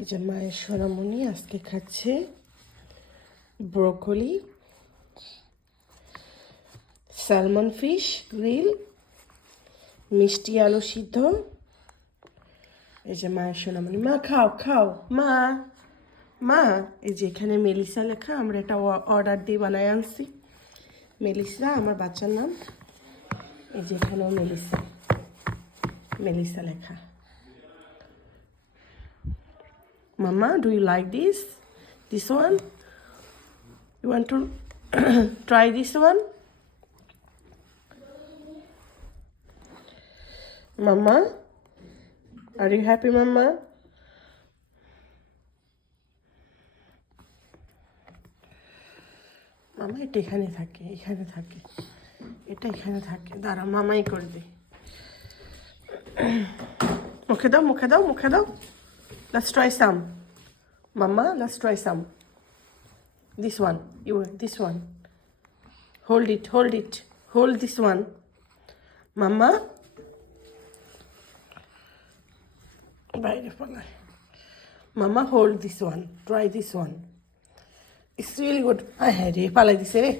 এই যে মায়ের সোনামণি আজকে খাচ্ছে ব্রোকলি, স্যালমন ফিশ গ্রিল, মিষ্টি আলু সিদ্ধ। এই যে মায়ের সোনামণি, মা খাও খাও মা। মা এই যে এখানে মেলিসা লেখা, আমরা এটা অর্ডার দিয়ে বানায় আনছি। মেলিসা আমার বাচ্চার নাম। এই যে এখানেও মেলিসা, মেলিসা লেখা। Mama, do you like this? This one? You want to try this one? Mama? Are you happy, Mama? মামা এটা এখানে থাকে, এখানে থাকে, এটা এখানে থাকে। দাঁড়া মামাই করে দে। মুখে দাও, মুখে দাও, মুখে দাও। Let's try some. Mama, let's try some. This one, this one. Hold it, hold it. Hold this one. Mama. বাইরে পালায়। Mama, hold this one. Try this one. It's really good. হ্যাঁ রে, পালাই দিছে রে।